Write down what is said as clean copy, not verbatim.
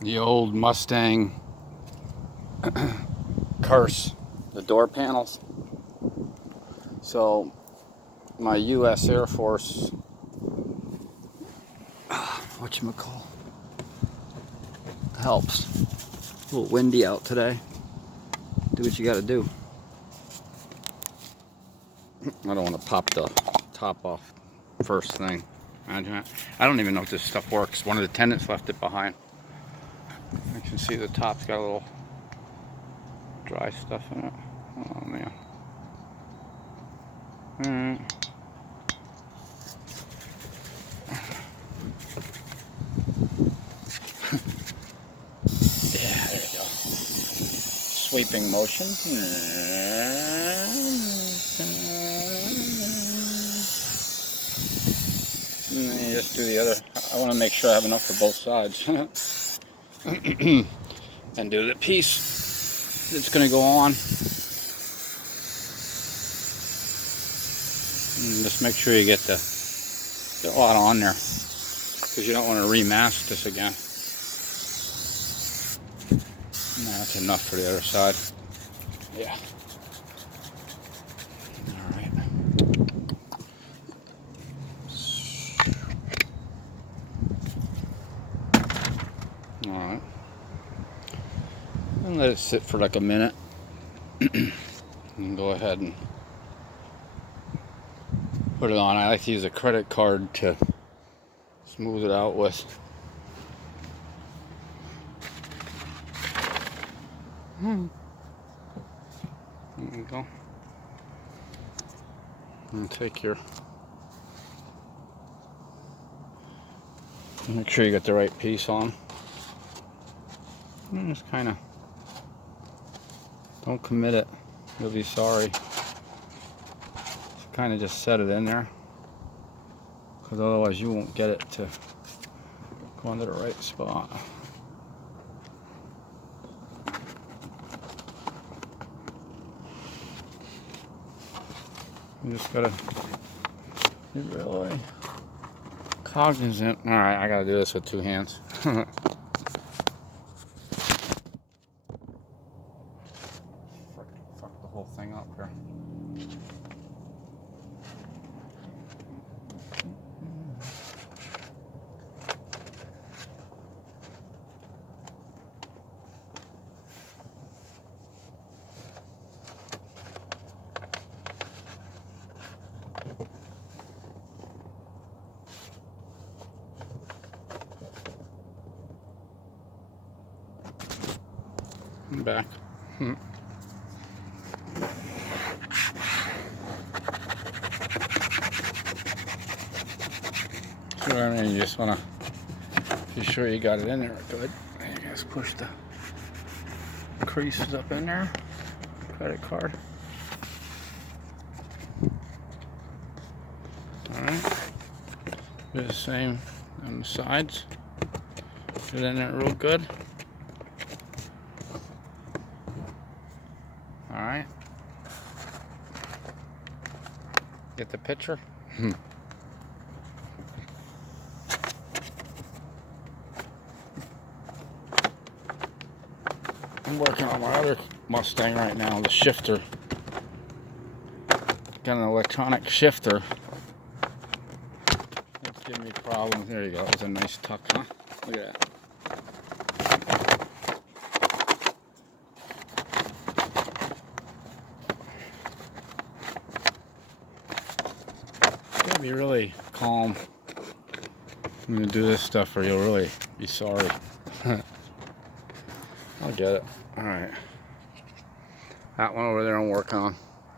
The old Mustang curse, the door panels. So my U.S. Air Force, whatchamacall, helps. A little windy out today. Do what you gotta do. I don't want to pop the top off first thing. Imagine that. I don't even know if this stuff works. One of the tenants left it behind. You can see the top's got a little dry stuff in it. Oh man. Alright. Yeah, there you go. Sweeping motion. And then you just do the other. I want to make sure I have enough for both sides. And do the piece that's going to go on. And just make sure you get the lot on there, because you don't want to remask this again. No, that's enough for the other side. Yeah. All right. All right. And let it sit for like a minute. And go ahead and put it on. I like to use a credit card to smooth it out with. There you go. And take your, make sure you get the right piece on. And just kind of, don't commit it, you'll be sorry. Just kind of just set it in there, because otherwise you won't get it to go into the right spot. You just gotta be really cognizant. Alright, I gotta do this with two hands. Fuck the whole thing up here. I'm back. So I mean, you just want to be sure you got it in there good. And you guys push the creases up in there. Credit card. Alright. Do the same on the sides. Get in there real good. Alright. Get the picture? I'm working on my other Mustang right now, the shifter. Got an electronic shifter. It's giving me problems. There you go. It's a nice tuck, huh? Look at that. You gotta be really calm when you do this stuff, or you'll really be sorry. I'll get it. Alright. That one over there I'm working on.